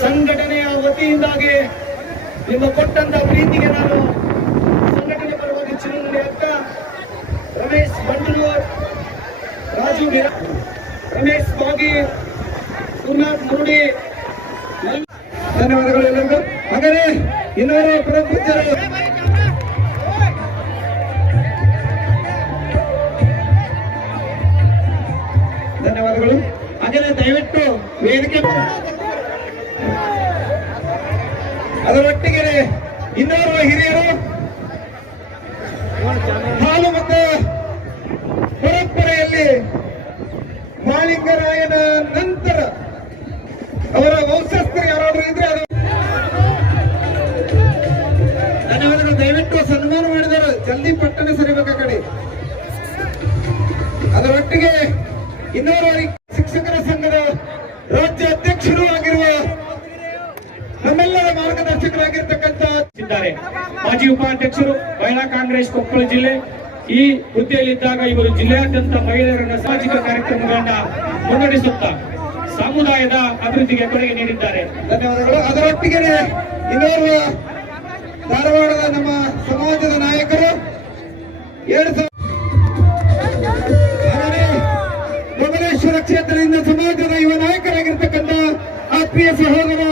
ಸಂಘಟನೆಯ ವತಿಯಿಂದಾಗಿ ನಿಮ್ಮ ಕೊಟ್ಟಂತ ಪ್ರೀತಿಗೆ ನಾನು ಸಂಘಟನೆ ಪರವಾಗಿ ಚಿರುಮುಡಿ ಅಕ್ಕ ರಮೇಶ್ ಬಂಡಲೂರ್, ರಾಜು ರಮೇಶ್ ಬಾಗಿ, ಗುರುನಾಥ್ ಮುರುಡಿ, ಧನ್ಯವಾದಗಳು ಎಲ್ಲರಿಗೂ. ಹಾಗಾದರೆ ಇನ್ನೂರ ಪ್ರಬುದ್ಧರು ಧನ್ಯವಾದಗಳು. ಹಾಗೆಯೇ ದಯವಿಟ್ಟು ವೇದಿಕೆ ಅದರೊಟ್ಟಿಗೆ ಇನ್ನೋರ್ವ ಹಿರಿಯರು ಹಾಲು ಮತ್ತು ಪರಂಪರೆಯಲ್ಲಿ ಮಾಳಿಂಗರಾಯನ ನಂತರ ಅವರ ವಂಶಸ್ಥರು ಯಾರಾದರೂ ಇದ್ರೆ ಅದು ಧನ್ಯವಾದಗಳು. ದಯವಿಟ್ಟು ಸನ್ಮಾನ ಮಾಡಿದರು ಜಲ್ದಿ ಪಟ್ಟಣ ಸರಿಬೇಕ ಕಡೆ. ಅದರೊಟ್ಟಿಗೆ ಇನ್ನೋರ್ವ ಶಿಕ್ಷಕರ ಸಂಘದ ರಾಜ್ಯ ಅಧ್ಯಕ್ಷರು ಆಗಿರುವ ನಮ್ಮೆಲ್ಲರ ಮಾರ್ಗದರ್ಶಕರಾಗಿರ್ತಕ್ಕಂಥ ಮಾಜಿ ಉಪಾಧ್ಯಕ್ಷರು ಮಹಿಳಾ ಕಾಂಗ್ರೆಸ್ ಕೊಪ್ಪಳ ಜಿಲ್ಲೆ. ಈ ಹುದ್ದೆಯಲ್ಲಿದ್ದಾಗ ಇವರು ಜಿಲ್ಲೆಯಾದ್ಯಂತ ಮಹಿಳೆಯರನ್ನ ಸಾಮಾಜಿಕ ಕಾರ್ಯಕ್ರಮಗಳನ್ನ ಮುನ್ನಡೆಸುತ್ತಾ ಸಮುದಾಯದ ಅಭಿವೃದ್ಧಿಗೆ ಕೊಡುಗೆ ನೀಡಿದ್ದಾರೆ. ಧನ್ಯವಾದಗಳು. ಅದರೊಟ್ಟಿಗೆ ಇನ್ನೋರ್ವ ಧಾರವಾಡದ ನಮ್ಮ ಸಮಾಜದ ನಾಯಕರು ಬಬಲೇಶ್ವರ ಕ್ಷೇತ್ರದಿಂದ ಸಮಾಜದ ಯುವ ನಾಯಕರಾಗಿರ್ತಕ್ಕಂಥ ಆತ್ಮೀಯ ಸಹೋದರ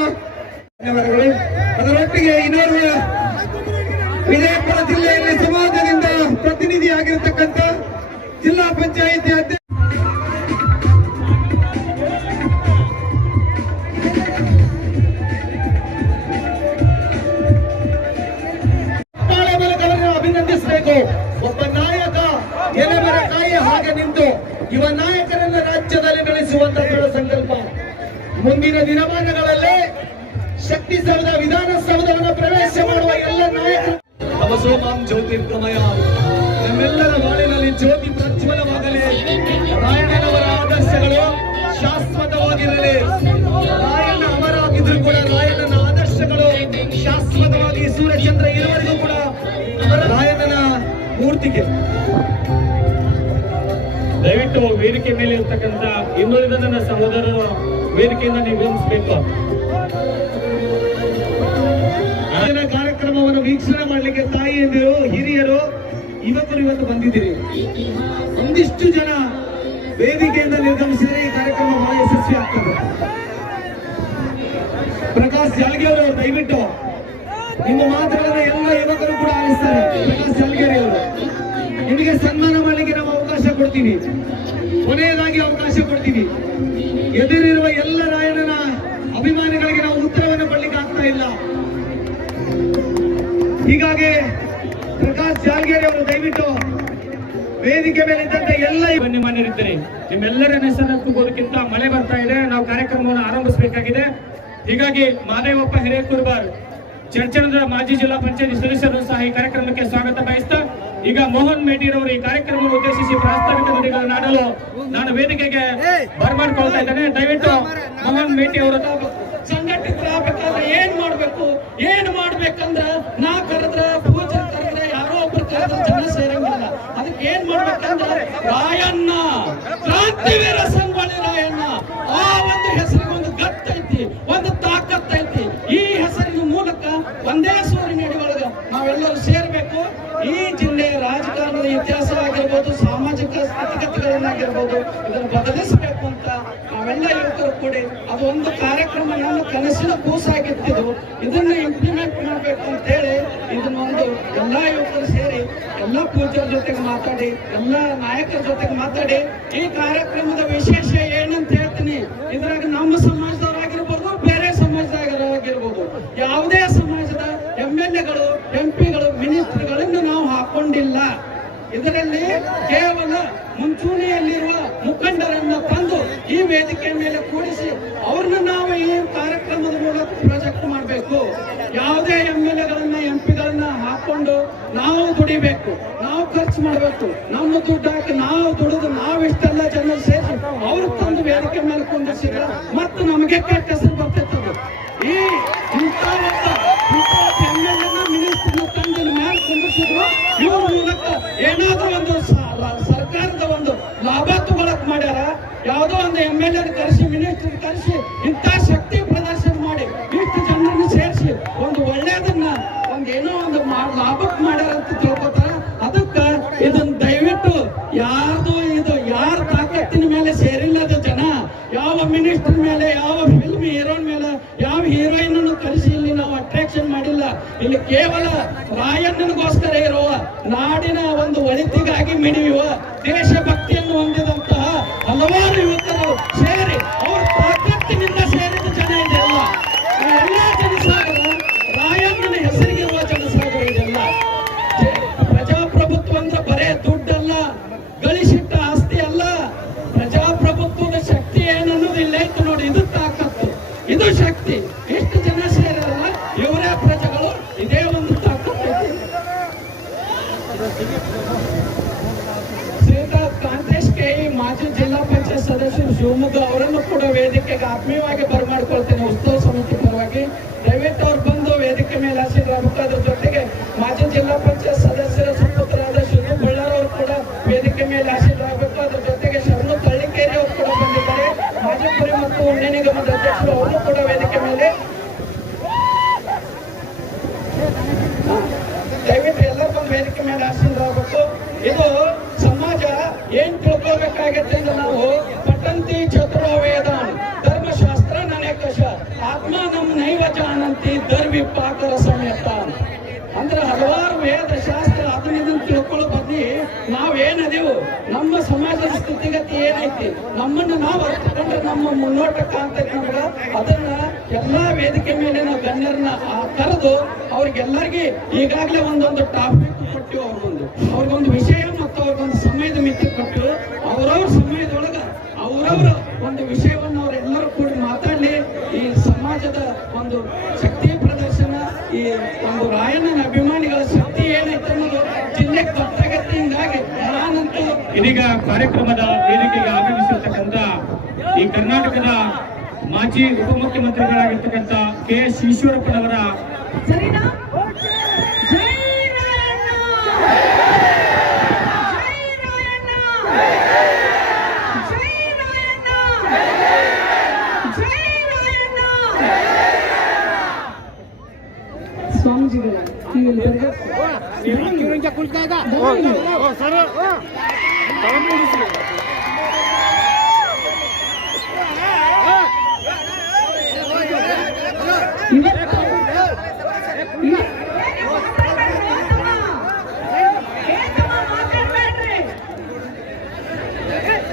ಧನ್ಯವಾದಗಳು. ಅದರೊಟ್ಟಿಗೆ ಇನ್ನೋರ್ವ ವಿಜಯಪುರ ಜಿಲ್ಲೆಯಲ್ಲಿ ಸಮಾಜದಿಂದ ಪ್ರತಿನಿಧಿಯಾಗಿರತಕ್ಕಂಥ ಜಿಲ್ಲಾ ಪಂಚಾಯಿತಿ ಅಧ್ಯಕ್ಷ ಅಭಿನಂದಿಸಬೇಕು. ಒಬ್ಬ ನಾಯಕ ಎಲೆಮರ ಕಾಯಿ ಹಾಗೆ ನಿಂತು ಯುವ ನಾಯಕರನ್ನ ರಾಜ್ಯದಲ್ಲಿ ಬೆಳೆಸುವಂತ ದೃಢ ಸಂಕಲ್ಪ. ಮುಂದಿನ ದಿನಮಾನಗಳಲ್ಲಿ ಶಕ್ತಿಸೌಧ ವಿಧಾನಸೌಧವನ್ನು ಪ್ರವೇಶ ಮಾಡುವ ಎಲ್ಲ ನಾಯಕರು ತಮಸೋಮಾಂ ಜ್ಯೋತಿರ್ಗಮಯ, ನಮ್ಮೆಲ್ಲರ ಬಾಳಿನಲ್ಲಿ ಜ್ಯೋತಿ ಪ್ರಜ್ವಲವಾಗಲಿ. ರಾಯಣ್ಣನವರ ಆದರ್ಶಗಳು ಶಾಶ್ವತವಾಗಿರಲಿ. ರಾಯಣ್ಣ ಅಮರಾಗಿದ್ರು ಕೂಡ ರಾಯಣ್ಣನ ಆದರ್ಶಗಳು ಶಾಶ್ವತವಾಗಿ ಸೂರ್ಯಚಂದ್ರ ಇರುವವರೆಗೂ ಕೂಡ ರಾಯಣ್ಣನ ಮೂರ್ತಿಗೆ. ದಯವಿಟ್ಟು ವೇದಿಕೆ ಮೇಲೆ ಇರ್ತಕ್ಕಂಥ ಇನ್ನುಳಿದ ನನ್ನ ಸಹೋದರರು ವೇದಿಕೆಯಿಂದ ನಿರ್ಗಮಿಸಬೇಕು. ಕಾರ್ಯಕ್ರಮವನ್ನು ವೀಕ್ಷಣೆ ಮಾಡಲಿಕ್ಕೆ ತಾಯಿಯಂದಿರು, ಹಿರಿಯರು, ಯುವಕರು ಇವತ್ತು ಬಂದಿದ್ದೀರಿ. ಒಂದಿಷ್ಟು ಜನ ವೇದಿಕೆಯಿಂದ ನಿರ್ಗಮಿಸಿದರೆ ಈ ಕಾರ್ಯಕ್ರಮ ಬಹಳ ಯಶಸ್ವಿ ಆಗ್ತದೆ. ಪ್ರಕಾಶ್ ಜಾಲಗೇರಿ ಅವರು ದಯವಿಟ್ಟು ನಿಮ್ಮ ಮಾತುಗಳನ್ನ ಎಲ್ಲ ಯುವಕರು ಕೂಡ ಆಲಿಸ್ತಾರೆ. ಪ್ರಕಾಶ್ ಜಾಲಗೇರಿ ಅವರು ನಿಮಗೆ ಸನ್ಮಾನ ಮಾಡಲಿಕ್ಕೆ ನಾವು ಅವಕಾಶ ಕೊಡ್ತೀವಿ. ಕೊನೆಯದಾಗಿ ಅವಕಾಶ ಕೊಡ್ತೀವಿ. ಎದುರಿರುವ ಎಲ್ಲ ರಾಯಣ್ಣನ ಅಭಿಮಾನಿಗಳಿಗೆ ನಾವು ಉತ್ತರವನ್ನು ಕೊಡ್ಲಿಕ್ಕೆ ಆಗ್ತಾ ಇಲ್ಲ. ಹೀಗಾಗಿ ಪ್ರಕಾಶ್ ಜಾಲಗೇರಿ ಅವರು ದಯವಿಟ್ಟು ವೇದಿಕೆ ಮೇಲೆ ಇದ್ದಂತ ಎಲ್ಲ ಮಾನ್ಯರಿದ್ದಾರೆ. ನಿಮ್ಮೆಲ್ಲರ ಹೆಸರಕ್ಕೋದಕ್ಕಿಂತ ಮಳೆ ಬರ್ತಾ ಇದೆ, ನಾವು ಕಾರ್ಯಕ್ರಮವನ್ನು ಆರಂಭಿಸಬೇಕಾಗಿದೆ. ಹೀಗಾಗಿ ಮಾದೇವಪ್ಪ ಹಿರೇಕುರ್ಬಾರ್ ಚರ್ಚನದ ಮಾಜಿ ಜಿಲ್ಲಾ ಪಂಚಾಯತ್ ಸದಸ್ಯರು ಸಹ ಈ ಕಾರ್ಯಕ್ರಮಕ್ಕೆ ಸ್ವಾಗತ ಬಯಸ್ತಾ ಈಗ ಮೋಹನ್ ಮೇಟಿರವರು ಈ ಕಾರ್ಯಕ್ರಮವನ್ನು ಉದ್ದೇಶಿಸಿ ಪ್ರಾಸ್ತಾವಿಕ ನುಡಿಗಳನ್ನು ಆಡಲು ನಾನು ವೇದಿಕೆಗೆ ಬರಮಾಡ್ಕೊಳ್ತಾ ಇದ್ದೇನೆ. ದಯವಿಟ್ಟು ಮೋಹನ್ ಮೇಟಿ ಅವರು ಸಂಘಟಿತರಾಗಬೇಕಾದ್ರೆ ಏನ್ ಮಾಡ್ಬೇಕಂದ್ರ ನಾ ಕರೆದ್ರ ಪೂಜರ್ ಕರೆದ್ರೆ ಯಾರೋ ಒಬ್ರು ಕರೆದ್ರೆ ಜನ ಸೇರಂಗಿಲ್ಲ. ಅದಕ್ಕೆ ಏನ್ ಮಾಡ್ಬೇಕಂದ್ರೆ ರಾಯಣ್ಣ ಕ್ರಾಂತಿವೀರ ಸಂಗೊಳ್ಳಿ ರಾಯಣ್ಣ ಆ ಒಂದು ಹೆಸರಿಗೆ ಒಂದು ಗತ್ತೈತಿ, ಒಂದು ತಾಕತ್ತೈತಿ. ಈ ಹೆಸರಿನ ಮೂಲಕ ಒಂದೇ ಸೂರಿನ ಅಡಿಯೊಳಗ ನಾವೆಲ್ಲರೂ ಸೇರ್ಬೇಕು. ಈ ಜಿಲ್ಲೆಯ ರಾಜಕಾರಣದ ಇತಿಹಾಸ ಆಗಿರ್ಬೋದು, ಸಾಮಾಜಿಕ ಸ್ಥಿತಿಗತಿಗಳನ್ನಾಗಿರ್ಬೋದು, ಇದನ್ನು ಬದಲಿಸಬೇಕು ಅಂತ ನಾವೆಲ್ಲ ಯುವಕರು ಕೂಡಿ ಅದು ಒಂದು ಕಾರ್ಯಕ್ರಮ ನಮ್ಮ ಕನಸಿನ ಕೂಸಾಗಿತ್ತಿದ್ದು ಇದನ್ನ ಇಂಪ್ಲಿಮೆಂಟ್ ಮಾಡಬೇಕು ಅಂತ ಹೇಳಿ ಇದನ್ನೊಂದು ಎಲ್ಲಾ ಯುವಕರು ಸೇರಿ ಎಲ್ಲಾ ಪೂಜ್ಯರ ಜೊತೆಗೆ ಮಾತಾಡಿ ಎಲ್ಲ ನಾಯಕರ ಜೊತೆಗೆ ಮಾತಾಡಿ ಈ ಕಾರ್ಯಕ್ರಮದ ವಿಶೇಷ ಏನಂತ ಹೇಳ್ತೀನಿ. ಇದ್ರಾಗ ನಮ್ಮ ಸಮಾಜದವರಾಗಿರ್ಬೋದು, ಬೇರೆ ಸಮಾಜದವರಾಗಿರ್ಬೋದು, ಯಾವುದೇ ಸಮಾಜದ MLAಗಳು, MP ಗಳು, ಮಿನಿಸ್ಟರ್ಗಳನ್ನು ನಾವು ಹಾಕೊಂಡಿಲ್ಲ. ಇದರಲ್ಲಿ ಕೇವಲ ವೇದಿಕೆ ಮೇಲೆ ಕೂಡಿಸಿ ಅವ್ರನ್ನ ನಾವು ಈ ಕಾರ್ಯಕ್ರಮದ ಮೂಲಕ ಪ್ರಾಜೆಕ್ಟ್ ಮಾಡಬೇಕು. ಯಾವುದೇ MLA MP ಹಾಕೊಂಡು ನಾವು ದುಡಿಬೇಕು, ನಾವು ಖರ್ಚು ಮಾಡಬೇಕು, ನಮ್ಮ ದುಡ್ಡು ಹಾಕಿ ನಾವು ದುಡಿದು ನಾವು ಇಷ್ಟೆಲ್ಲ ಜನ ಸೇರಿ ಅವ್ರ ತಂದು ವೇದಿಕೆ ಮೇಲೆ ಕುಂದಿಸಿದ್ರೆ ಮತ್ತೆ ನಮಗೆ ಕೆಟ್ಟ ಹೆಸರು ಬರ್ತೈತದು. ಈ ಇಂಥ MLA ಮಿನಿಸ್ಟರ್ನ ತಂದಿನ ಮೇಲೆ ಕುಂದಿಸಿದ್ರು ಇವ್ರ ಮೂಲಕ ಏನಾದ್ರೂ ಒಂದು ಸರ್ಕಾರದ ಒಂದು ಲಾಭ ತಗೊಳಕ್ ಮಾಡ್ಯಾರ. ಯಾವುದೋ ಒಂದು MLA ಕರೆಸಿ ಮಿನಿಸ್ಟರ್ ಕರೆಸಿ ಇಂಥ ಶಕ್ತಿ ಪ್ರದರ್ಶನ ಮಾಡಿ ಇಷ್ಟು ಜನರನ್ನು ಸೇರಿಸಿ ಒಂದು ಒಳ್ಳೇದನ್ನ ಏನೋ ಒಂದು ಲಾಭಕ್ಕೆ ಮಾಡ್ಯಾರ ಅಂತ ತಿಳ್ಕೊತಾರ. ಅದಕ್ಕ ಇದನ್ನ ದಯವಿಟ್ಟು ಇದು ಯಾರ ತಾಕತ್ತಿನ ಮೇಲೆ ಸೇರಿಲ್ಲದ ಜನ, ಯಾವ ಮಿನಿಸ್ಟರ್ ಮೇಲೆ, ಯಾವ ಫಿಲ್ಮ್ ಹೀರೋನ್ ಮೇಲೆ, ಯಾವ ಹೀರೋಯಿನ್ ಅನ್ನು ಕರೆಸಿ ಇಲ್ಲಿ ನಾವು ಅಟ್ರಾಕ್ಷನ್ ಮಾಡಿಲ್ಲ. ಇಲ್ಲಿ ಕೇವಲ ರಾಯಣ್ಣನಿಗೋಸ್ಕರ ಇರುವ ನಾಡಿನ ಒಂದು ಒಳಿತಿಗಾಗಿ ಮಿಡಿಯುವ ದೇಶಭಕ್ತಿಯನ್ನು ಹೊಂದಿದಂತಹ ಹಲವಾರು ಯುವಕರು ಸೇರಿ ಅವ್ರ ತಾಕತ್ತಿನಿಂದ ಸೇರಿದ ಜನ ಇದೆಲ್ಲ. ಎಲ್ಲ ಜನಸಾಗರ ರಾಯಣ್ಣನ ಹೆಸರಿಗಿರುವ ಜನಸಾಗರ ಇದೆಲ್ಲ. ಪ್ರಜಾಪ್ರಭುತ್ವ ಅಂದ್ರೆ ಬರೇ ದುಡ್ಡಲ್ಲ, ಗಳಿಸಿಟ್ಟ ಆಸ್ತಿ ಅಲ್ಲ. ಪ್ರಜಾಪ್ರಭುತ್ವದ ಶಕ್ತಿ ಏನನ್ನೋದು ಇಲ್ಲ ಇತ್ತು ನೋಡಿ. ಇದು ತಾಕತ್ತು, ಇದು ಶಕ್ತಿ. ಎಷ್ಟು ಜನ ಸೇರಲ್ಲ ಇವರೇ ಪ್ರಜೆಗಳು. ಇದೇ ಒಂದು ತಾಕತ್ತು. ಶ್ರೀಯುತ ಕಾಂತೇಶ್ ಕೆ ಮಾಜಿ ಜಿಲ್ಲಾ ಪಂಚಾಯತ್ ಸದಸ್ಯರು ಶಿವಮೊಗ್ಗ ಅವರನ್ನು ಕೂಡ ವೇದಿಕೆಗೆ ಆತ್ಮೀಯವಾಗಿ ಬರಮಾಡ್ಕೊಳ್ತೇನೆ. ಉತ್ಸವ ಸಮಿತಿ ಪರವಾಗಿ ದಯವಿಟ್ಟು ಅವ್ರು ಬಂದು ವೇದಿಕೆ ಮೇಲೆ ಆಶೀರ್ವಾದಬೇಕು. ಅದ್ರ ಜೊತೆಗೆ ಮಾಜಿ ಜಿಲ್ಲಾ ಪಂಚಾಯತ್ ಸದಸ್ಯರ ಸುಪುತ್ರರಾದ ಶಿವನು ಬಳ್ಳಾರ್ ಅವರು ಕೂಡ ವೇದಿಕೆ ಮೇಲೆ ಆಶೀರ್ವಾದಬೇಕು. ಅದ್ರ ಜೊತೆಗೆ ಶರಣು ತಳ್ಳಿಕೇರಿ ಅವರು ಕೂಡ ಬಂದಿದ್ದಾರೆ. ಮಾಜಿ ಪುರಿ ಮತ್ತು ಉಣ್ಣೆ ನಿಗಮದ ಅಧ್ಯಕ್ಷರು ಅವರು ಕೂಡ ವೇದಿಕೆ ಮೇಲೆ. ದಯವಿಟ್ಟು ಎಲ್ಲರೂ ಬಂದು ವೇದಿಕೆ ಮೇಲೆ ಆಶೀರ್ವಾದಬೇಕು. ಇದು ಸಮಾಜ ಏನ್ ತಿಳ್ಕೊಳ್ಬೇಕಾಗತ್ತೆ ಅಂದ್ರೆ ನಾವು ಪಠಂತಿ ಚತುರ ವೇದಾನ್ ಧರ್ಮಶಾಸ್ತ್ರ ನನೇಕಶ ಆತ್ಮಾನಂ ನೈವ ಜಾನಂತಿ ದರ್ವಿಪಾಕರ ಸಮೇತ. ಅಂದ್ರೆ ಹಲವಾರು ವೇದ ಶಾಸ್ತ್ರ ಅದನ್ನ ಇದನ್ನ ತಿಳ್ಕೊಳ್ಳೋ ಬದ್ಲಿ ನಾವೇನದೀವು, ನಮ್ಮ ಸಮಾಜದ ಸ್ಥಿತಿಗತಿ ಏನೈತಿ, ನಮ್ಮನ್ನು ನಾವು ಅರ್ಥಕೊಂಡ್ರೆ ನಮ್ಮ ಮುನ್ನೋಟ ಕಾಣ್ತೈತಿ ನಮ್ಗ. ಅದನ್ನ ಎಲ್ಲಾ ವೇದಿಕೆ ಮೇಲೆ ನಾವು ಗಣ್ಯರನ್ನ ಕರೆದು ಅವ್ರಿಗೆಲ್ಲರಿಗೆ ಈಗಾಗಲೇ ಒಂದೊಂದು ಟಾಪಿಕ್ ಕೊಟ್ಟು ಅವ್ರಿಗೊಂದು ವಿಷಯ ಮತ್ತು ಅವ್ರಿಗೊಂದು ಸಮಯದ ಮಿತಿ ಕೊಟ್ಟು ಅವ್ರವ್ರ ಸಮಯದೊಳಗ ಅವ್ರವ್ರ ಒಂದು ವಿಷಯವನ್ನು ಅವರೆಲ್ಲರೂ ಕೂಡಿ ಮಾತಾಡಲಿ. ಈ ಸಮಾಜದ ಒಂದು ಶಕ್ತಿ ಪ್ರದರ್ಶನ, ಈ ಒಂದು ರಾಯಣ್ಣನ ಅಭಿಮಾನಿಗಳ ಶಕ್ತಿ ಏನೈತೆ ಅನ್ನೋದು ಜಿಲ್ಲೆಗೆ ಗೊತ್ತಾಗತ್ತೆ. ಹಿಂಗಾಗಿ ನಾನಂತೂ ಇದೀಗ ಕಾರ್ಯಕ್ರಮದ ವೇದಿಕೆಗೆ ಆಗಮಿಸಿರ್ತಕ್ಕಂಥ ಈ ಕರ್ನಾಟಕದ ಮಾಜಿ ಉಪಮುಖ್ಯಮಂತ್ರಿಗಳಾಗಿರ್ತಕ್ಕಂಥ KS ಈಶ್ವರಪ್ಪನವರ ಸ್ವಾಮೀಜಿಗಳ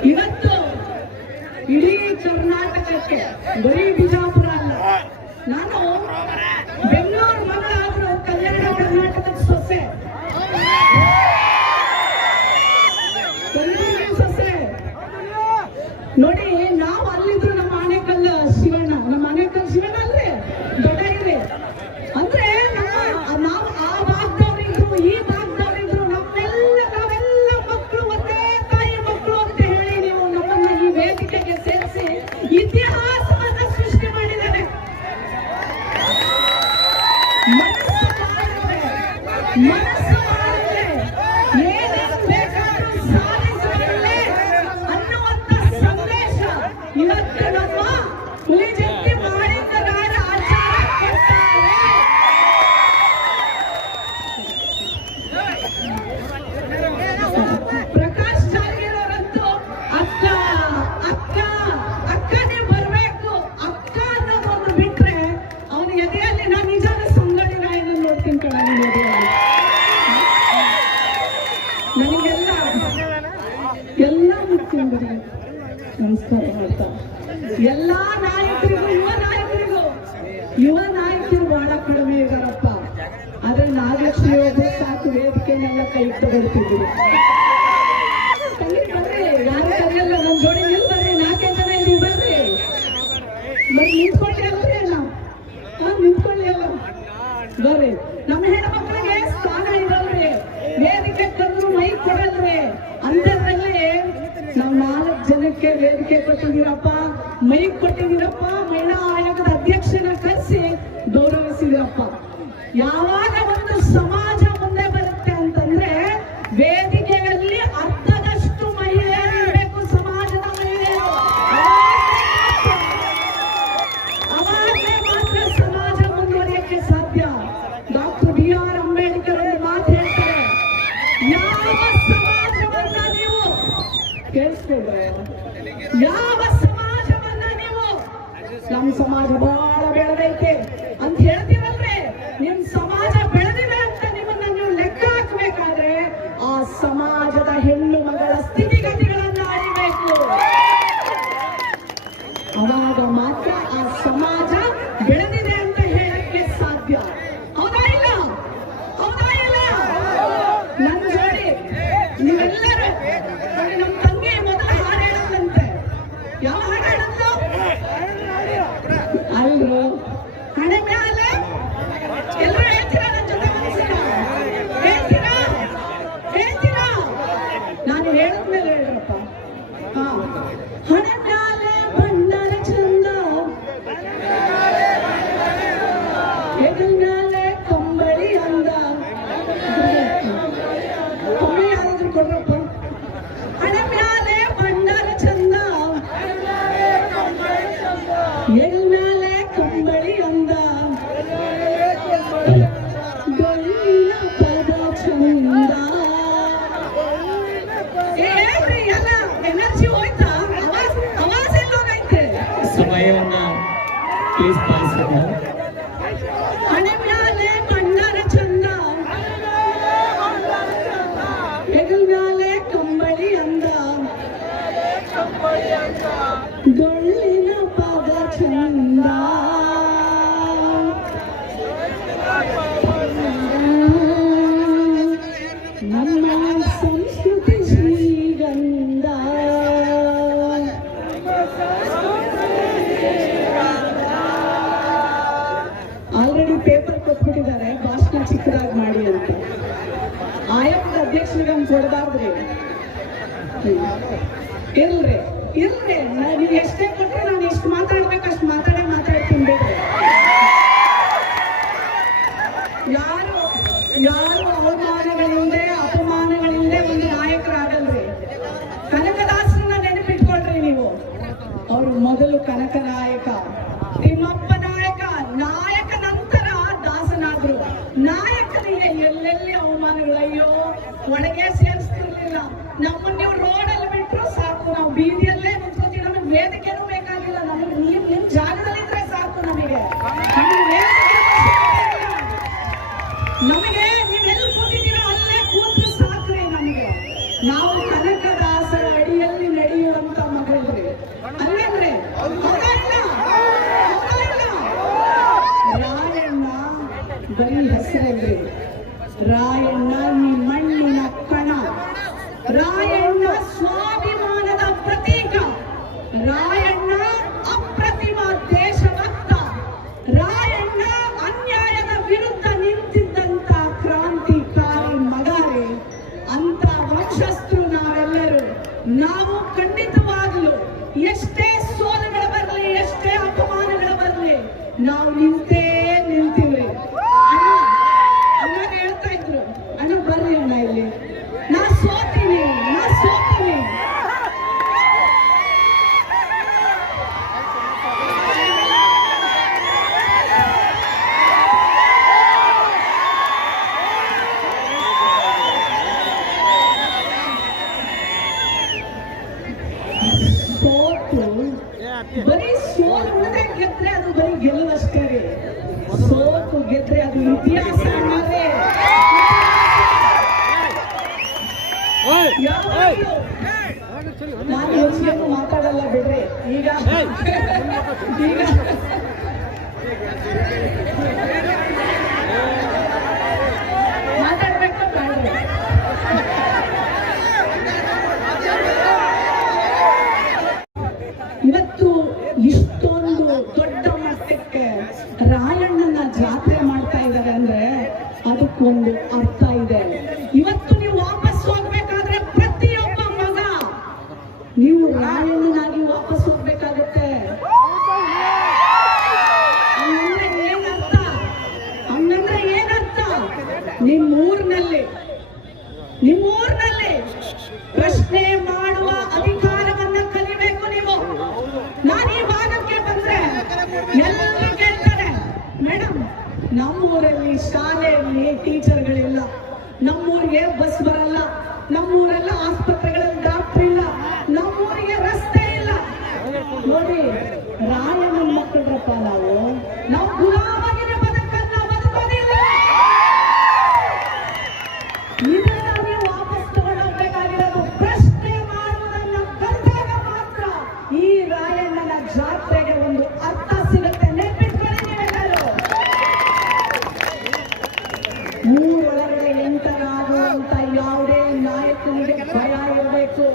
ಇವತ್ತು ಇಡೀ ಕರ್ನಾಟಕಕ್ಕೆ ಬರೀ ಬಿಜಾಪುರ ಅಲ್ಲ, ನಾನು ಬೆಂಗಳೂರು ಮಗಳಾದ್ರೂ ಕಲ್ಯಾಣ ಕರ್ನಾಟಕದ ಸೊಸೆ, ಸೊಸೆ ನೋಡಿ. ನಾವು ಅಲ್ಲಿದ್ರು ನಮ್ಮ ಆನೇಕಲ್ ಶಿವಣ್ಣ ಅಲ್ರಿ ದೊಡ್ಡಗಿರಿ ಅಂದ್ರೆ ನಾವು ಆ ಭಾಗದವ್ರಿದ್ರು ಈ ಭಾಗದವ್ರಿದ್ರು ನಾವೆಲ್ಲ ಮಕ್ಕಳು ಒಂದೇ ತಾಯಿ ಮಕ್ಕಳು ಅಂತ ಹೇಳಿ ನೀವು ನಮ್ಮನ್ನ ಈ ವೇದಿಕೆಗೆ ಸೇರಿಸಿ ಇತಿಹಾಸವನ್ನ ಸೃಷ್ಟಿ ಮಾಡಿದ್ದಾರೆ. ಮನಸ್ಸು ಮಾಡಿದ್ರೆ ಏನೇನು ಬೇಕಾದ್ರೂ ಸಾಧಿಸಬಲ್ಲೆ ಅನ್ನುವಂತ ಸಂದೇಶ ಇವತ್ತು ನಮ್ಮ ಹುಲಿಜಂತಿ ಮಾಡಿದ್ದರಾದ ಆಚಾರ ಕೊಡ್ತಾರೆ. ಪ್ರಕಾಶ್ ಜಾರಕಿಹೊಳಿಯವರಂತೂ ಅಕ್ಕ ಅಕ್ಕ ಅಕ್ಕನೇ ಬರ್ಬೇಕು, ಅಕ್ಕ ಅನ್ನೋದೊಂದು ಬಿಟ್ರೆ ಅವನ ಎದೆಯಲ್ಲಿ ನಾನು ನಿಜಾನ ಸಂಗೊಳ್ಳಿ ರಾಯಣ್ಣ ನೋಡ್ತೀನಿ ಕಣಿ. ನನಗೆಲ್ಲ ಮುಖ್ಯಂಬರಿಗೆ ನಮಸ್ಕಾರ ಮಾಡ್ತಾ ಎಲ್ಲಾ ನಾಯಕರಿಗೂ ಯುವ ನಾಯಕರು ಬಹಳ ಕಡಿಮೆ ಇದಾರಪ್ಪ. ಆದ್ರೆ ನಾಗಲಕ್ಷ್ಮಿ ಹೋದ್ರೆ ಸಾಕು ವೇದಿಕೆನೆಲ್ಲ ಕೈ ತಗೊಳ್ತಿದ್ರು. ಬರ್ರಿ, ಯಾರು ಕರೆಯಲ್ಲ, ನಮ್ ಜೋಡಿ ನಿಲ್ ಬರ್ರಿ, 4 ಜನ ಇಲ್ಲಿ ಬರ್ರಿ. ಆಯೋಗಕ್ಕೆ ವೇದಿಕೆ ಕೊಟ್ಟಿದ್ದೀರಪ್ಪ, ಮೈಕ್ ಕೊಟ್ಟಿದ್ದೀರಪ್ಪ, ಮಹಿಳಾ ಆಯೋಗದ ಅಧ್ಯಕ್ಷನ ಕರೆಸಿ ಗೌರವಿಸಿದಿರಪ್ಪ. ಯಾವಾಗ ಒಂದು ಸಮಾಜ ಮುಂದೆ ಬರುತ್ತೆ ಅಂತಂದ್ರೆ ವೇದಿಕೆಯಲ್ಲಿ ಅರ್ಧದಷ್ಟು ಮಹಿಳೆಯರು ಇರಬೇಕು, ಸಮಾಜದ ಮಹಿಳೆಯರು. ಅವಾಗಲೇ ಮಾತ್ರ ಸಮಾಜ ಮುಂದುವರಿಯಕ್ಕೆ ಸಾಧ್ಯ. ಡಾಕ್ಟರ್ BR ಅಂಬೇಡ್ಕರ್ ಅವರು ಮಾತು ಹೇಳ್ತಾರೆ, ಯಾವ ಸಮಾಜವನ್ನ ನೀವು ಕೇಳಿಸ್ಕೊಂಡ್ರೆ, ಯಾವ ಸಮಾಜವನ್ನ ನೀವು ನಮ್ಮ ಸಮಾಜ ಬಹಳ ಬೆಳೆದೈತೆ ಅಂತ ಹೇಳ್ತೀರಲ್ರಿ, ನಿಮ್ ಸಮಾಜ ಬೆಳೆದಿದೆ ಅಂತ ನಿಮ್ಮನ್ನ ನೀವು ಲೆಕ್ಕ ಹಾಕ್ಬೇಕಾದ್ರೆ ಆ ಸಮಾಜದ ಹೆಣ್ಣು ಮಗಳ ಸ್ಥಿತಿಗತಿಗಳನ್ನ ಅರಿಬೇಕು. ಅವಾಗ ಮಾತ್ರ ಆ ಸಮಾಜ ಬೆಳೆದಿದೆ ಅಂತ ಹೇಳಕ್ಕೆ ಸಾಧ್ಯ. ಹೌದಾ ಇಲ್ಲ? ಹೌದಾ ಇಲ್ಲ? ನನ್ನ ಜೋಡಿ ನೀವೆಲ್ಲರೂ ನೋಡಿ, ನಮ್ಮ ತಂಗಿ ಮೊದಲು ಹಾಡು ಹೇಳೋದಂತೆ. ಯಾವ ಹಾಡು ಹೇಳೋದು ಅಲ್ರು? ಹಣೆ ಮ್ಯಾಲೆ ಎಲ್ಲರೂ ಹೇಳ್ತೀರಾ? ನನ್ನ ಜೊತೆ ಮನಸ್ಸಿನ ಹೇಳ್ತೀರಾ? ಹೇಳ್ತೀರಾ? ನಾನು ಹೇಳಿದ್ಮೇಲೆ ಹೇಳ್ರಪ್ಪ. ಹಾ, ಹಣೆ ಮ್ಯಾಲೆ ಬಣ್ಣದ ಚಂದ, ಹೆಗಲ ಮ್ಯಾಲೆ ಕಂಬಳಿ ಅಂದ. ಕಂಬಳಿ ಯಾರಾದ್ರೂ ಕೊಡ್ರಪ್ಪ. ಹಣೆ ಮ್ಯಾಲೆ ಬಣ್ಣದ ಚಂದ, ಹೆಗಲ ಮ್ಯಾಲೆ ಕಂಬಳಿ ಅಂದ, ಗಳ್ಳಿನ ಪದ ಚಂದ. ಏನ್ರಿ ಎಲ್ಲ ಎನರ್ಜಿ ಹೋಯ್ತಾ? ಅವಾಜ್ ಎಲ್ಲೋಗೈತೆ? ಸಮಯವನ್ನ ಪ್ಲೀಸ್ ಪಾಲಿಸೋಣ. ಹಣೆ ಮ್ಯಾಲೆ ಬಣ್ಣದ ಚಂದ, ಹೆಗಲ ಮ್ಯಾಲೆ ಕಂಬಳಿ ಅಂದ, ಡೊಳ್ಳಿನ ಪದ ಚಂದ. ನಮ್ಮ ಸಂಸ್ಕೃತಿ ಶ್ರೀಗಂಧ. ಆಲ್ರೆಡಿ ಪೇಪರ್ ಕೊಟ್ಬಿಟ್ಟಿದ್ದಾರೆ ಭಾಷಣ ಚಿಕ್ಕದಾಗಿ ಮಾಡಿ ಅಂತ. ಆಯೋಗದ ಅಧ್ಯಕ್ಷರಿಗೆ ಹಂಗೆ ಕೊಡಬಾರ್ದ್ರಿ. ಇಲ್ರಿ ಇಲ್ರಿ, ನೀವು ಎಷ್ಟೇ ಕೊಟ್ರೆ ನಾನು ಎಷ್ಟು ಮಾತಾಡ್ಬೇಕು ಅಷ್ಟು ಮಾತಾಡ್ತೀನಿ ಬೇಡ್ರಿ. ಯಾರು ಅವಮಾನಗಳಿಂದೆ ಅಪಮಾನಗಳಿಂದೆ ಒಂದು ನಾಯಕರಾಗಲ್ರಿ. ಕನಕದಾಸರನ್ನ ನೆನಪಿಟ್ಕೊಳ್ರಿ ನೀವು. ಅವರು ಮೊದಲು ಕನಕ ನಾಯಕ, ತಿಮ್ಮಪ್ಪ ನಾಯಕ, ನಾಯಕ ನಂತರ ದಾಸನಾದ್ರು. ನಾಯಕನಿಗೆ ಎಲ್ಲೆಲ್ಲಿ ಅವಮಾನಗಳು, ಅಯ್ಯೋ ಒಳಗೆ ಸೇರಿಸ್ತಿರ್ಲಿಲ್ಲ. ನಮ್ಮನ್ನ ನೀವು ರೋಡಲ್ಲಿ ಬಿಟ್ರು ಸಾಕು, ನಾವು ಬೀದಿಯಲ್ಲೇ ನಿಂತ್ಕೋತೀವಿ, ನಮಗೆ ವೇದಿಕೆನೂ ಬೇಕಾಗಿಲ್ಲ. ನಮಗೆ ನಿಮ್ ಜಾಗದಲ್ಲಿದ್ರೆ ಸಾಕು, ನಮಗೆ ನಮಗೆ ನೀವೆಲ್ಲಿ ಕೂತಿದ್ದೀರೋ ಅಲ್ಲೇ ಕೂತು ಸಾಕ್ರಿ ನಮಗೆ. ನಾವು ಕನಕದಾಸರ ಅಡಿಯಲ್ಲಿ ನಡೆಯುವಂತ ಮಗಳ್ರಿ ಅಲ್ಲೇನ್ರಿ? ಹೌದಾ ಇಲ್ಲ? ಹೌದಾ ಇಲ್ಲ? ರಾಯಣ್ಣ ಬರೀ ಹೆಸರಲ್ರಿ, ರಾಯಣ್ಣ ಈ ಮಣ್ಣಿನ ಕಣ, ರಾಯಣ್ಣ ಸ್ವಾಭಿಮಾನದ ಪ್ರತೀಕ, ರಾಯಣ್ಣ ಅಪ್ರತಿಮ ದೇಶಭಕ್ತ, ರಾಯಣ್ಣ ಅನ್ಯಾಯದ ವಿರುದ್ಧ ನಿಂತಿದ್ದಂತ ಕ್ರಾಂತಿಕಾರಿ ಮಗಾರಿ. ಅಂತ ವಂಶಸ್ಥರು ನಾವೆಲ್ಲರೂ. ನಾವು ಖಂಡಿತವಾಗಲು ಎಷ್ಟೇ ಸೋಲುಗಳು ಬರಲಿ, ಎಷ್ಟೇ ಅಪಮಾನಗಳು ಬರಲಿ, ನಾವು ನಿಂತೇ ನಿಲ್ತೀವ್ರಿ. ಅಣ್ಣ ಹೇಳ್ತಾ ಇದ್ರು, ಅಣ್ಣ ಬರ್ರಿ ಅಣ್ಣ ಇಲ್ಲಿ, ನಾ ಸೋತೀನಿ. ಬರೀ ಸೋಲು ಉಳಿದ್ರೆ ಗೆದ್ರೆ ಅದು ಬರೀ ಗೆಲ್ಲುವಷ್ಟೇ ರೀ. ಸೋತು ಗೆದ್ರೆ ಅದು ಇತಿಹಾಸ ಅನ್ನೋದೇ. ನಾನು ಯೋಚನೆ ಮಾತಾಡಲ್ಲ ಬಿಡ್ರಿ. ಈಗ ಮಾತಾಡ್ಬೇಕು ಬೇಡ್ರಿ? ಇವತ್ತು ಇಷ್ಟೊಂದು ದೊಡ್ಡ ಮಟ್ಟಕ್ಕೆ ರಾಯಣ್ಣನ ಜಾತ್ರೆ ಮಾಡ್ತಾ ಇದ್ದಾರೆ ಅಂದ್ರೆ ಅದಕ್ಕೊಂದು ಅರ್ಥ ಇದೆ. ಇವತ್ತು ನೀವು ವಾಪಸ್ ಹೋಗ್ಬೇಕಾದ್ರೆ ಪ್ರತಿಯೊಬ್ಬ ಮಗ ನೀವು ರಾಯಣ್ಣನಾಗಿ ವಾಪಸ್ ಹೋಗ್ಬೇಕಾಗತ್ತೆ. ಹಂಗಂದ್ರೆ ಏನರ್ಥ? ಹಂಗಂದ್ರೆ ಏನರ್ಥ? ನಿಮ್ಮೂರಿನಲ್ಲಿ ಪ್ರಶ್ನೆ ಮಾಡುವ ಅಧಿಕಾರವನ್ನ ಕಲಿಬೇಕು ನೀವು. ನಾನು ಈ ಭಾಗಕ್ಕೆ ಬಂದ್ರೆ ಎಲ್ಲರೂ ಕೇಳ್ತಾರೆ, ಮೇಡಮ್ ನಮ್ಮೂರಲ್ಲಿ ಶಾಲೆಯಲ್ಲಿ ಟೀಚರ್ಗಳಿಲ್ಲ, ನಮ್ಮೂರಿಗೆ ಬಸ್ ಬರಲ್ಲ, ನಮ್ಮೂರೆಲ್ಲ ಆಸ್ಪತ್ರೆಗಳಲ್ಲಿ ಡಾಕ್ಟರ್ ಇಲ್ಲ, ನಮ್ಮೂರಿಗೆ ರಸ್ತೆ ಇಲ್ಲ. ನೋಡಿ, ರಾಯನ ಮಕ್ಕಳಪ್ಪ ನಾವು ಗುಲಾಮಗಿನ ಬದುಕನ್ನ ಬದುಕೋದಿಲ್ಲ. ಇದನ್ನ ನೀವು ವಾಪಸ್ ತಗೊಂಡೋಗ್ಬೇಕಾಗಿರೋದು. ಪ್ರಶ್ನೆ ಮಾಡುವುದನ್ನ ಕಲಿತಾಗ ಮಾತ್ರ ಈ ರಾಯಣ್ಣನ ಜಾತ್ರೆಗೆ ಒಂದು ಅರ್ಥ ಸಿಗುತ್ತೆ. ನೆನಪಿಟ್ಕೊಳ್ಳಿ ನೀವೆಲ್ಲರೂ. ಊರೊಳಗಡೆ ಎಂಟರಾಗುವಂತ ಯಾವುದೇ ನಾಯಕನಿಗೆ ಭಯ ಇರಬೇಕು.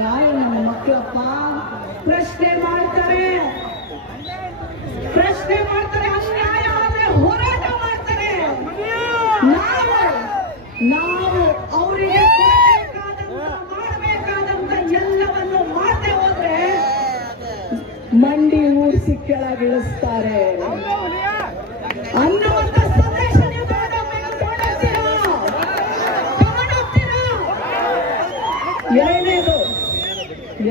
ರಾಯಣ್ಣನ ಮಕ್ಕಳಪ್ಪ ಪ್ರಶ್ನೆ ಮಾಡ್ತಾರೆ, ಅನ್ಯಾಯ ಆದ್ರೆ ಹೋರಾಟ ಮಾಡ್ತಾರೆ. ನಾವು ಅವರಿಗೆ ಮಾಡಬೇಕಾದಂತ ಎಲ್ಲವನ್ನು ಮಾಡದೆ ಹೋದ್ರೆ ಮಂಡಿ ಊರಿಸಿ ಕೆಳಗಿಳಿಸ್ತಾರೆ ಅನ್ನುವಂತ ಸಂದೇಶ ನೀವು ತಗೊಂಡೋಗ್ತೀರಾ? ಎರಡನೇದು,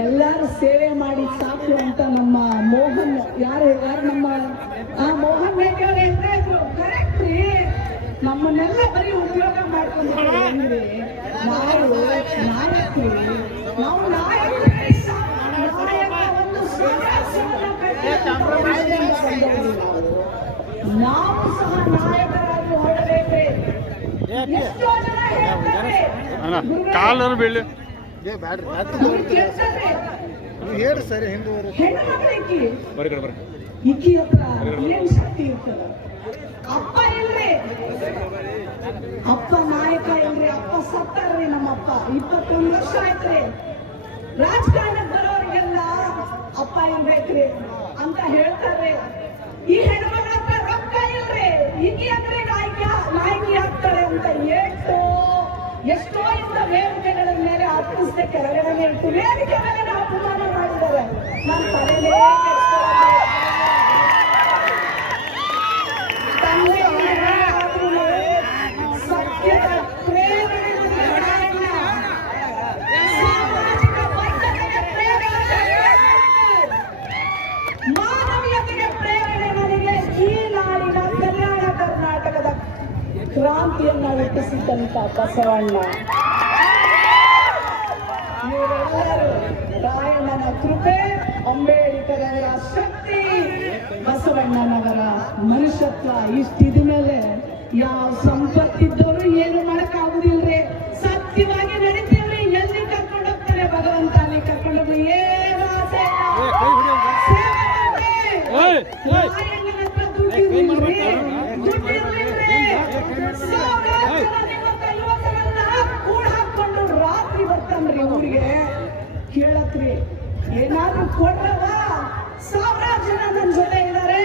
ಎಲ್ಲರೂ ಸೇವೆ ಮಾಡಿ ಸಾಕು ಅಂತ ನಮ್ಮ ಮೋಹನ್ ಯಾರು ನಮ್ಮ ಮೋಹನ್ ಮೇಟಿ ಅವರು ಹೇಳ್ತಾ ಇದ್ರು. ಕರೆಕ್ಟ್ ರೀ, ನಮ್ಮನ್ನೆಲ್ಲ ಬರೀ ಉಪಯೋಗ ಮಾಡ್ಕೊಂಡಿದ್ದೀವಿ. ನಾವು ನಾಯಕರು ನಾವು ಸಹ ನಾಯಕರಾಗಿ ಹೊರಡಬೇಕ್ರಿ. ಎಷ್ಟೋ ಜನ ಹೇಳ್ತಾರೆ ಹೇಳಿ ಸರಿ ಹಿಂದೂ ಇಕ್ಕಿ ಹತ್ರ ಏನ್ ಶಕ್ತಿ ಇರ್ತದ? ಅಪ್ಪ ಇಲ್ರಿ, ಅಪ್ಪ ನಾಯಕ ಇಲ್ರಿ, ಅಪ್ಪ ಸತ್ತಾರ್ರಿ. ನಮ್ಮಪ್ಪ 21 ವರ್ಷ ಆಯ್ತ್ರಿ. ರಾಜಕಾರಣಕ್ಕೆ ಬರೋರಿಗೆಲ್ಲ ಅಪ್ಪ ಇರ್ಬೇಕ್ರಿ ಅಂತ ಹೇಳ್ತಾರೆ. ಈ ಹೆಣ್ಮಗಳ ಹತ್ರ ರೊಕ್ಕ ಇಲ್ರಿ, ಈಗಿ ಅಂದ್ರೆ ನಾಯಕಿ ಆಗ್ತಾಳೆ ಅಂತ ಎಷ್ಟೋ ಇಂಥ ವೇದಿಕೆಗಳ ಮೇಲೆ ಹತ್ತಿಸ್ದೆ ಕೆಳಗಡೆ ಇಟ್ಟು ವೇದಿಕೆ ಮೇಲೆ ಅಪಮಾನ ಮಾಡಿದ್ದಾರೆ. ನನ್ನ ತಲೆನೇ ಸತ್ಯದ ಪ್ರೇರಣೆ, ಸಾಮಾಜಿಕ ಬದ್ಧತೆಗೆ ಪ್ರೇರಣೆ, ಮಾನವೀಯತೆಗೆ ಪ್ರೇರಣೆ ನನಗೆ ಈ ನಾಡಿನ ಕಲ್ಯಾಣ ಕರ್ನಾಟಕದ ಕ್ರಾಂತಿಯನ್ನ ಹುಟ್ಟಿಸಿದ್ದಂತ ಬಸವಣ್ಣ. ಇವರೆಲ್ಲರೂ ರಾಯಣ್ಣನ ಕೃಪೆ, ಅಂಬೇಡ್ಕರವರ ಶಕ್ತಿ, ಬಸವಣ್ಣನವರ ಮನುಷ್ಯತ್ವ ಇಷ್ಟಿದ ಮೇಲೆ ಯಾವ ಸಂಪತ್ತಿದ್ದವರು ಏನು ಮಾಡಕ್ಕಾಗುದಿಲ್ರಿ. ಸತ್ಯವಾಗಿ ನಡೀತೀವ್ರಿ. ಎಲ್ಲಿ ಕರ್ಕೊಂಡು ಹೋಗ್ತಾರೆ ಭಗವಂತ ಅಲ್ಲಿ ಕರ್ಕೊಂಡು ಹೋಗಿ ಏನು ಆಸೆ ರಾಯಣ್ಣನ ಹತ್ರ ದುಡ್ಡಿರ್ಲಿಲ್ರಿ. ಯುವಕರನ್ನ ಕೂಡ ಹಾಕೊಂಡು ರಾತ್ರಿ ಬರ್ತಾನ್ರಿ ಊರಿಗೆ. ಕೇಳತ್ರಿ, ಏನಾದ್ರೂ ಕೊಡ್ರವ? ಸಾವಿರಾರು ಜನ ನನ್ನ ಜೊತೆ ಇದ್ದಾರೆ,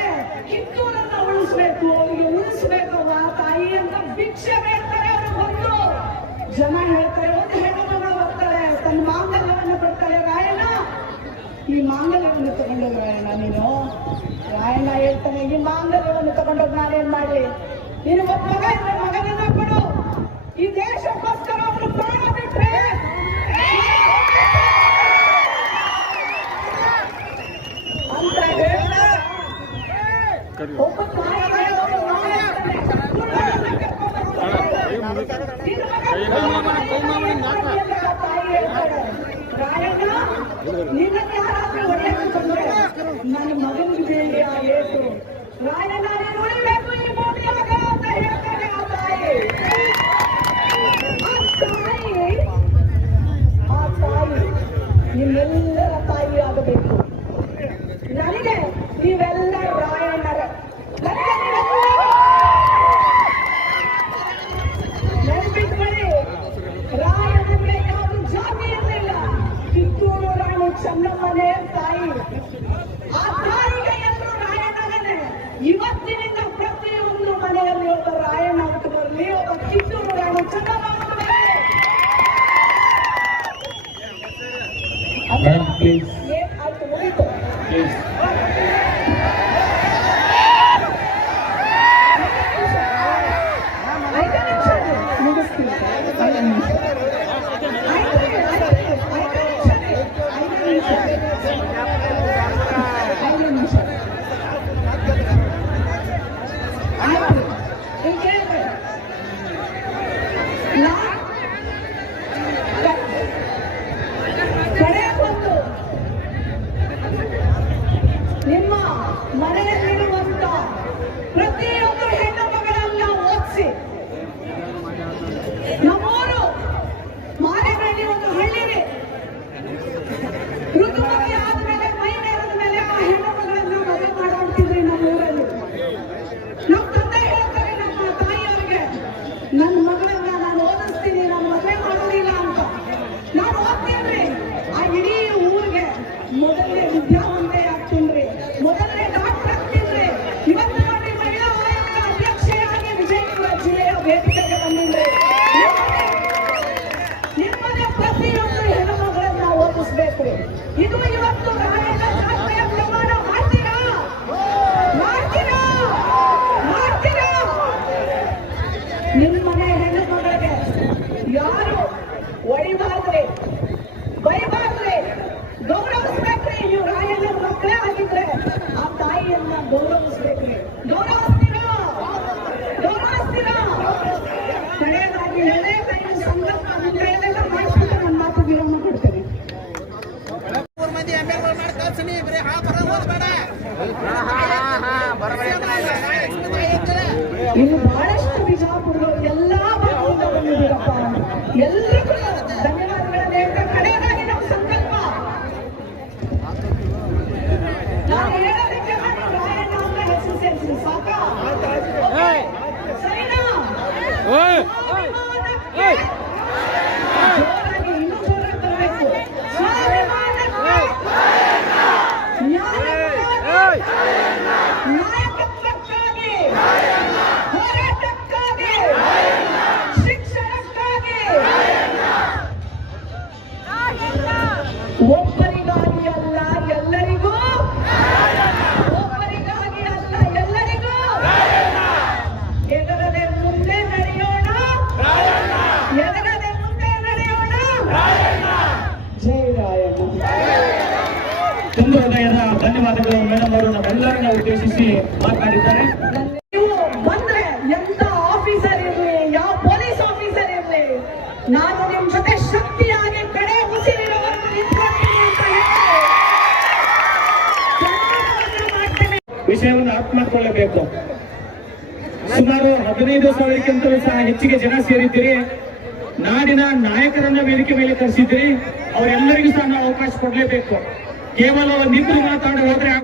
ಕಿತ್ತೂರನ್ನ ಉಳಿಸ್ಬೇಕು, ಅವರಿಗೆ ಉಳಿಸ್ಬೇಕವ ತಾಯಿ ಅಂತ ಭಿಕ್ಷೆ ಬೇಡ್ತಾರೆ. ಅವರು ಬಂದು ಜನ ಹೇಳ್ತಾರೆ, ಒಂದು ಹೆಣ್ಣು ಮಗಳು ಬರ್ತಾಳೆ, ತನ್ನ ಮಾಂಗಲ್ಯವನ್ನು ಕೊಡ್ತಾಳೆ. ರಾಯಣ್ಣ, ಈ ಮಾಂಗಲ್ಯವನ್ನು ತಗೊಂಡೋಗ ರಾಯಣ್ಣ ನೀನು. ರಾಯಣ್ಣ ಹೇಳ್ತಾನೆ, ಈ ಮಾಂಗಲ್ಯವನ್ನು ತಗೊಂಡೋಗಿ ನಾನೇನ್ ಮಾಡಿ? ನೀನು ಒಬ್ಬ ಮಗ ಇದ್ರೆ ಮಗನನ್ನ ಕೊಡು. ಈ ದೇಶಕ್ಕೋಸ್ಕರ ಅವರು ಪ್ರಾಣ ಬಿಟ್ರೆ ಅಂತ ಹೇಳ ಒಬ್ಬ ರಾಯಣ್ಣ, ನಿನ್ನ ಯಾರಾದ್ರೂ ಒಳ್ಳೆಯದು ತಂದ್ರೆ ನನ್ನ ಮಗನಿಗೆ ಬೇಡಿ ಆ ಏಟು. ರಾಯಣ್ಣ, ನೀನು ಉಳಿಬೇಕು ಈ ಭೂಮಿಯಾಗ ಅಂತ ಹೇಳ್ತಾನೆ ಆ ತಾಯಿ. ಆ ತಾಯಿ ನಿಮ್ಮೆಲ್ಲರ ತಾಯಿ ಆಗಬೇಕು. ನನಗೆ ನೀವೆಲ್ಲ ರಾಯಣ್ಣರ. ನೆನಪಿಟ್ಕೊಳ್ಳಿ, ರಾಯಣ್ಣಗೆ ಯಾವುದು ಜಾತಿ ಇರಲಿಲ್ಲ. ಕಿತ್ತೂರು ರಾಣಿ ಚೆನ್ನಮ್ಮನೇ ತಾಯಿ. ಆ ತಾಯಿಗೆ ಎಲ್ಲರೂ ರಾಯಣ್ಣನೇ. ಇವತ್ತಿನಿಂದ ಪ್ರತಿಯೊಂದು ಮನೆಯಲ್ಲಿ ಒಬ್ಬ ರಾಯಣ್ಣ ಹುಟ್ಟು ಬರಲಿ, ಒಬ್ಬ ಕಿತ್ತೂರು ರಾಣಿ ಚೆನ್ನಮ್ಮ ಹುಟ್ಟು ಬರಲಿ. ಮೇಡಮ್ ಪ್ಲೀಸ್ ಆಯ್ತು ಮುಗೀತು. ಪ್ಲೀಸ್. ಐದು ನಿಮಿಷ ಮುಗಿಸ್ತೀನಿ. ಐದು ನಿಮಿಷ. ಐದು ನಿಮಿಷ. ಆಯ್ತು. ಈಗ ಕೇಳಿದ್ರೆ ಕಡೆ ಒಂದು ನಿಮ್ಮ ಮನೆಯಲ್ಲಿರುವಂತ ಪ್ರತಿಯೊಂದು ಹೆಣ್ಣು ಮಗಳನ್ನ ಓದಿಸಿ ನಮ್ಮೂರು ಮಾರೇನಹಳ್ಳಿ ಒಂದು ಹಳ್ಳಿರಿ ಋತುಮತಿ ಆದ್ಮೇಲೆ ಮೈ ನೇರದ ಮೇಲೆ ಆ ಹೆಣ್ಣು ಮಗಳನ್ನ ಮದುವೆ ಮಾಡ್ಬಿಡ್ತಿದ್ರಿ ನಮ್ಮ ಊರಲ್ಲಿ. ನಮ್ಮ ತಂದೆ ಹೇಳ್ತಾರೆ ನಮ್ಮ ತಾಯಿಯವರಿಗೆ, ನನ್ನ ಮಗಳನ್ನ ನಾನು ಓದಿಸ್ತೀನಿ, ನಾನು ಮದುವೆ ಮಾಡೋದಿಲ್ಲ ಅಂತ. ನಾನು ಓದ್ತೀನಿ, ಆ ಇಡೀ ಊರಿಗೆ ಮೊದಲನೇ ವಿದ್ಯಾವಂತೆ ಆಗ್ತೀನಿ, ಮೊದಲನೇ ಡಾಕ್ಟರ್ ಆಗ್ತೀನಿ. ಇವತ್ತು ನೋಡಿ ಮಹಿಳಾ ಆಯೋಗದ ಅಧ್ಯಕ್ಷೆಯಾಗಿ ವಿಜಯಪುರ ಜಿಲ್ಲೆಯ ವೇದಿಕೆಗೆ ಬಂದಿದ್ರೆ ನಿಮ್ಮದೇ ಪ್ರತಿಯೊಂದು ಹೆಣ್ಣು ಮಗಳನ್ನ ಓದಿಸ್ಬೇಕು. ಇದು ಇವತ್ತು ರಾಯಣ್ಣ ಜಾತ್ರೆಯ ಪ್ರಮಾಣ ಮಾಡ್ತೀರಾ? ಮಾಡ್ತೀರಾ? ಮಾಡ್ತೀರಾ? ನಿಮ್ಮ ಮನೆ ಹೆಣ್ಣು ಮಗಳಿಗೆ ಯಾರು ಹೊಡಿಬಾರ್ದ್ರಿ, ಬೈಬಾರ್ದ್ರಿ, ಗೌರವಿಸ್ಬೇಕ್ರಿ. ನೀವು ರಾಯಣ್ಣ ಮಕ್ಕಳೇ ಆಗಿದ್ರೆ ಆ ತಾಯಿಯನ್ನ ಗೌರವಿಸ್ಬೇಕ್ರಿ. ಗೌರವಿಸ್ತೀರಾ? ಗೌರವಿಸ್ತೀರಾ? ಕಡೆಯದಾಗಿ ಎಳೆ ಕೈಯ ಸಂಕಲ್ಪ ಮುಂದೆಲ್ಲ ಮಾಡಿಸ್ಬಿಟ್ಟು ನನ್ನ ಮಾತು ವಿರಾಮ ಕೊಡ್ತೇನೆ. ಇನ್ನು ಬಹಳಷ್ಟು ಬಿಜಾಪುರದವರು ಎಲ್ಲಾ ಭಾಗದಿಂದ ಬಂದಿದ್ದೀರಪ್ಪ. ಎಲ್ರಿಗೂ ಧನ್ಯವಾದಗಳನ್ನ ಹೇಳ್ತಾ ಕಡೆಯದಾಗಿ ನಮ್ಮ ಸಂಕಲ್ಪ ನಾನು ಹೇಳೋದಕ್ಕೆ ರಾಯಣ್ಣ ಅಂತ ಹೆಸರು ಸೇರಿಸಿ ಸಾಕಾ? ಸರಿನಾ? ಸ್ವಾಭಿಮಾನಕ್ಕೆ ಜೋರಾಗಿ, ಇನ್ನೂ ಜೋರಾಗಿ ಬರಬೇಕು. ಸ್ವಾಭಿಮಾನಕ್ಕೆ, ನಾಯಕತ್ವಕ್ಕಾಗಿ, ಹೋರಾಟಕ್ಕಾಗಿ, ಶಿಕ್ಷಣಕ್ಕಾಗಿ, ಒಬ್ಬರಿಗಾಗಿ ಅಲ್ಲ ಎಲ್ಲರಿಗೂ, ಒಬ್ಬರಿಗಾಗಿ ಅಲ್ಲ ಎಲ್ಲರಿಗೂ ಎದರದೆ ಮುಂದೆ ನಡೆಯೋಣ, ಎದರದೆ ಮುಂದೆ ನಡೆಯೋಣ. ಜೈ ರಾಯಣ್ಣ. ತುಂಬ ಹೃದಯದ ಧನ್ಯವಾದಗಳು ಮೇಡಮ್ ಅವರು ನಮ್ಮೆಲ್ಲರನ್ನ ಉದ್ದೇಶಿಸಿ ಮಾತನಾಡಿದ್ದಾರೆ. ನೀವು ಬಂದ್ರೆ ಎಂತ ಆಫೀಸರ್ ಇರ್ಲಿ, ಯಾವ ಪೊಲೀಸ್ ಆಫೀಸರ್ ಇರ್ಲಿ, ನಾನು ನಿಮ್ ಜೊತೆ ಶಕ್ತಿಯಾಗಿ ಕಡೆ ಉಸಿರಿರೋವರೆಗೂ ನಿಂತ್ಕೊಳ್ತೀನಿ ಅಂತ ಹೇಳಿ ಚಂದ್ರವನ್ನ ಮಾಡ್ತೇನೆ. ವಿಷಯವನ್ನು ಅರ್ಥ ಮಾಡಿಕೊಳ್ಳಬೇಕು. ಸುಮಾರು 15 ಸಾವಿರಕ್ಕಿಂತಲೂ ಸಹ ಹೆಚ್ಚಿಗೆ ಜನ ಸೇರಿದ್ದೀರಿ. ನಾಡಿನ ನಾಯಕರನ್ನ ವೇದಿಕೆ ಮೇಲೆ ಕರೆಸಿದ್ದೀರಿ. ಅವರೆಲ್ಲರಿಗೂ ಸಹ ನಾವು ಅವಕಾಶ ಕೊಡಲೇಬೇಕು. ಕೇವಲ ನಿಂತು ಮಾತಾಡಿ ಹೋದ್ರೆ